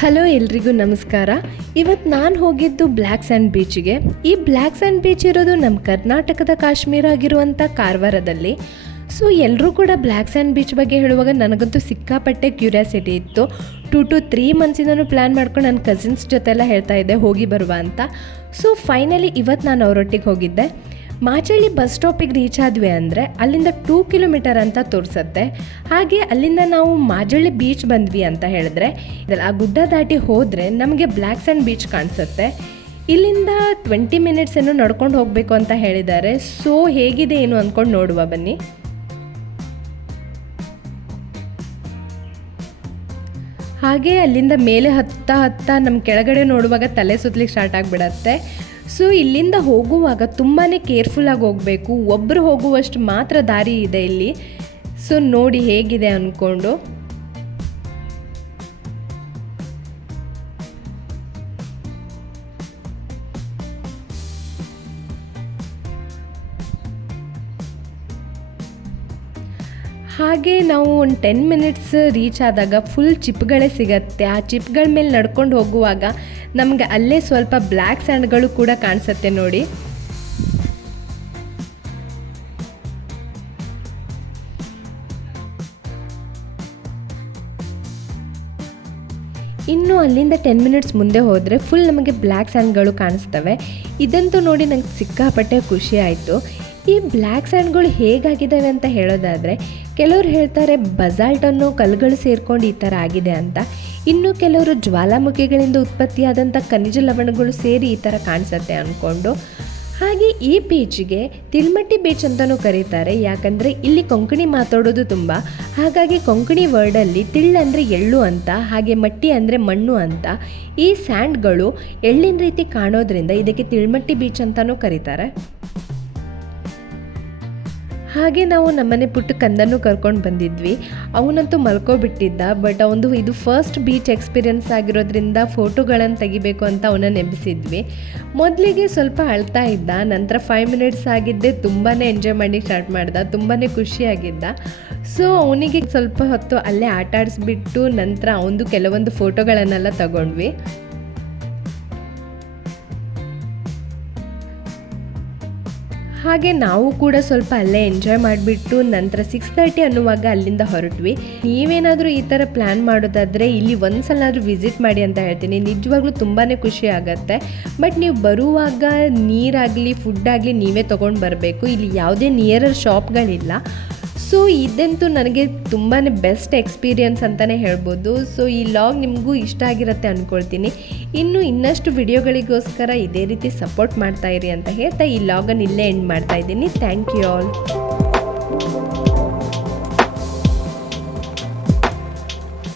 Hello ಎಲ್ರಿಗೂ ನಮಸ್ಕಾರ. ಇವತ್ತು ನಾನು ಹೋಗಿದ್ದು ಬ್ಲ್ಯಾಕ್ ಸ್ಯಾಂಡ್ ಬೀಚಿಗೆ ಈ ಬ್ಲ್ಯಾಕ್ ಸ್ಯಾಂಡ್ ಬೀಚ್ ಇರೋದು ನಮ್ಮ ಕರ್ನಾಟಕದ ಕಾಶ್ಮೀರ ಆಗಿರುವಂಥ ಕಾರವಾರದಲ್ಲಿ. ಸೊ ಎಲ್ಲರೂ ಕೂಡ ಬ್ಲ್ಯಾಕ್ ಸ್ಯಾಂಡ್ ಬೀಚ್ ಬಗ್ಗೆ ಹೇಳುವಾಗ ನನಗಂತೂ ಸಿಕ್ಕಾಪಟ್ಟೆ ಕ್ಯೂರಿಯಾಸಿಟಿ ಇತ್ತು. ಟು ಟು ತ್ರೀ ಮಂತ್ಸಿಂದನೂ ಪ್ಲ್ಯಾನ್ ಮಾಡ್ಕೊಂಡು ನನ್ನ ಕಸಿನ್ಸ್ ಜೊತೆಲ್ಲ ಹೇಳ್ತಾ ಇದ್ದೆ, ಹೋಗಿ ಬರುವ ಅಂತ. ಸೊ ಫೈನಲಿ ಇವತ್ತು ನಾನು ಅವರೊಟ್ಟಿಗೆ ಹೋಗಿದ್ದೆ. ಮಾಚಳ್ಳಿ ಬಸ್ ಸ್ಟಾಪಿಗೆ ರೀಚ್ ಆದ್ವಿ ಅಂದರೆ ಅಲ್ಲಿಂದ ಟೂ ಕಿಲೋಮೀಟರ್ ಅಂತ ತೋರಿಸುತ್ತೆ. ಹಾಗೆ ಅಲ್ಲಿಂದ ನಾವು ಮಾಜಳ್ಳಿ ಬೀಚ್ ಬಂದ್ವಿ ಅಂತ ಹೇಳಿದ್ರೆ ಆ ಗುಡ್ಡ ದಾಟಿ ಹೋದರೆ ನಮಗೆ ಬ್ಲ್ಯಾಕ್ ಸ್ಯಾಂಡ್ ಬೀಚ್ ಕಾಣಿಸುತ್ತೆ. ಇಲ್ಲಿಂದ ಟ್ವೆಂಟಿ ಮಿನಿಟ್ಸ್ ಏನೋ ನಡ್ಕೊಂಡು ಹೋಗಬೇಕು ಅಂತ ಹೇಳಿದ್ದಾರೆ. ಸೊ ಹೇಗಿದೆ ಏನು ಅಂದ್ಕೊಂಡು ನೋಡುವ ಬನ್ನಿ. ಹಾಗೆ ಅಲ್ಲಿಂದ ಮೇಲೆ ಹತ್ತ ಹತ್ತ ನಮ್ಮ ಕೆಳಗಡೆ ನೋಡುವಾಗ ತಲೆ ಸುತ್ತಲಿಕ್ಕೆ ಸ್ಟಾರ್ಟ್ ಆಗಿಬಿಡತ್ತೆ. ಸೊ ಇಲ್ಲಿಂದ ಹೋಗುವಾಗ ತುಂಬಾ ಕೇರ್ಫುಲ್ಲಾಗಿ ಹೋಗಬೇಕು. ಒಬ್ಬರು ಹೋಗುವಷ್ಟು ಮಾತ್ರ ದಾರಿ ಇದೆ ಇಲ್ಲಿ. ಸೊ ನೋಡಿ ಹೇಗಿದೆ ಅಂದ್ಕೊಂಡು ಹಾಗೆ ನಾವು ಒಂದು ಟೆನ್ ಮಿನಿಟ್ಸ್ ರೀಚ್ ಆದಾಗ ಫುಲ್ ಚಿಪ್ಗಳೇ ಸಿಗತ್ತೆ. ಆ ಚಿಪ್ಗಳ ಮೇಲೆ ನಡ್ಕೊಂಡು ಹೋಗುವಾಗ ನಮಗೆ ಅಲ್ಲೇ ಸ್ವಲ್ಪ ಬ್ಲ್ಯಾಕ್ ಸ್ಯಾಂಡ್ಗಳು ಕೂಡ ಕಾಣಿಸುತ್ತೆ ನೋಡಿ. ಇನ್ನು ಅಲ್ಲಿಂದ ಟೆನ್ ಮಿನಿಟ್ಸ್ ಮುಂದೆ ಹೋದರೆ ಫುಲ್ ನಮಗೆ ಬ್ಲ್ಯಾಕ್ ಸ್ಯಾಂಡ್ಗಳು ಕಾಣಿಸ್ತವೆ. ಇದಂತೂ ನೋಡಿ ನಂಗೆ ಸಿಕ್ಕಾಪಟ್ಟೆ ಖುಷಿ ಆಯಿತು. ಈ ಬ್ಲ್ಯಾಕ್ ಸ್ಯಾಂಡ್ಗಳು ಹೇಗಾಗಿದ್ದಾವೆ ಅಂತ ಹೇಳೋದಾದರೆ, ಕೆಲವರು ಹೇಳ್ತಾರೆ ಬಜಾಲ್ಟನ್ನು ಅನ್ನೋ ಕಲ್ಲುಗಳು ಸೇರ್ಕೊಂಡು ಈ ಥರ ಆಗಿದೆ ಅಂತ. ಇನ್ನು ಕೆಲವರು ಜ್ವಾಲಾಮುಖಿಗಳಿಂದ ಉತ್ಪತ್ತಿಯಾದಂಥ ಖನಿಜ ಲವಣಗಳು ಸೇರಿ ಈ ಥರ ಕಾಣಿಸುತ್ತೆ ಅಂದ್ಕೊಂಡು ಹಾಗೆ ಈ ಬೀಚ್ಗೆ ತಿಲ್ಮಟ್ಟಿ ಬೀಚ್ ಅಂತಲೂ ಕರೀತಾರೆ, ಯಾಕಂದರೆ ಇಲ್ಲಿ ಕೊಂಕಣಿ ಮಾತಾಡೋದು ತುಂಬ. ಹಾಗಾಗಿ ಕೊಂಕಣಿ ವರ್ಡಲ್ಲಿ ತಿಳ್ ಅಂದರೆ ಎಳ್ಳು ಅಂತ, ಹಾಗೆ ಮಟ್ಟಿ ಅಂದರೆ ಮಣ್ಣು ಅಂತ. ಈ ಸ್ಯಾಂಡ್ಗಳು ಎಳ್ಳಿನ ರೀತಿ ಕಾಣೋದ್ರಿಂದ ಇದಕ್ಕೆ ತಿಳ್ಮಟ್ಟಿ ಬೀಚ್ ಅಂತಲೂ ಕರೀತಾರೆ. ಹಾಗೆ ನಾವು ನಮ್ಮನೆ ಪುಟ್ಟ ಕಂದನ್ನು ಕರ್ಕೊಂಡು ಬಂದಿದ್ವಿ. ಅವನಂತೂ ಮಲ್ಕೋಬಿಟ್ಟಿದ್ದ ಬಟ್ ಅವನು ಇದು ಫಸ್ಟ್ ಬೀಚ್ ಎಕ್ಸ್ಪೀರಿಯನ್ಸ್ ಆಗಿರೋದ್ರಿಂದ ಫೋಟೋಗಳನ್ನು ತೆಗಿಬೇಕು ಅಂತ ಅವನ ನೆಂಬಿಸಿದ್ವಿ ಮೊದಲಿಗೆ ಸ್ವಲ್ಪ ಅಳ್ತಾ ಇದ್ದ, ನಂತರ ಫೈವ್ ಮಿನಿಟ್ಸ್ ಆಗಿದ್ದೆ ತುಂಬಾ ಎಂಜಾಯ್ ಮಾಡಿ ಸ್ಟಾರ್ಟ್ ಮಾಡ್ದ ತುಂಬಾ ಖುಷಿಯಾಗಿದ್ದ. ಸೊ ಅವನಿಗೆ ಸ್ವಲ್ಪ ಹೊತ್ತು ಅಲ್ಲೇ ಆಟ ಆಡಿಸ್ಬಿಟ್ಟು ನಂತರ ಅವನು ಕೆಲವೊಂದು ಫೋಟೋಗಳನ್ನೆಲ್ಲ ತಗೊಂಡ್ವಿ. ಹಾಗೆ ನಾವು ಕೂಡ ಸ್ವಲ್ಪ ಅಲ್ಲೇ ಎಂಜಾಯ್ ಮಾಡಿಬಿಟ್ಟು ನಂತರ ಸಿಕ್ಸ್ ತರ್ಟಿ ಅನ್ನುವಾಗ ಅಲ್ಲಿಂದ ಹೊರಟ್ವಿ. ನೀವೇನಾದರೂ ಈ ಥರ ಪ್ಲ್ಯಾನ್ ಮಾಡೋದಾದರೆ ಇಲ್ಲಿ ಒಂದು ಸಲ ವಿಸಿಟ್ ಮಾಡಿ ಅಂತ ಹೇಳ್ತೀನಿ. ನಿಜವಾಗ್ಲೂ ತುಂಬಾ ಖುಷಿ ಆಗುತ್ತೆ. ಬಟ್ ನೀವು ಬರುವಾಗ ನೀರಾಗಲಿ ಫುಡ್ ಆಗಲಿ ನೀವೇ ತೊಗೊಂಡು ಬರಬೇಕು. ಇಲ್ಲಿ ಯಾವುದೇ ನಿಯರರ್ ಶಾಪ್ಗಳಿಲ್ಲ ಸೊ ಇದಂತೂ ನನಗೆ ತುಂಬಾ ಬೆಸ್ಟ್ ಎಕ್ಸ್ಪೀರಿಯನ್ಸ್ ಅಂತಲೇ ಹೇಳ್ಬೋದು. ಸೊ ಈ ಲಾಗ್ ನಿಮಗೂ ಇಷ್ಟ ಆಗಿರುತ್ತೆ ಅಂದ್ಕೊಳ್ತೀನಿ ಇನ್ನು ಇನ್ನಷ್ಟು ವಿಡಿಯೋಗಳಿಗೋಸ್ಕರ ಇದೇ ರೀತಿ ಸಪೋರ್ಟ್ ಮಾಡ್ತಾ ಇರಿ ಅಂತ ಹೇಳ್ತಾ ಈ ಲಾಗನ್ನು ಇಲ್ಲೇ ಎಂಡ್ ಮಾಡ್ತಾ ಇದ್ದೀನಿ. Thank you all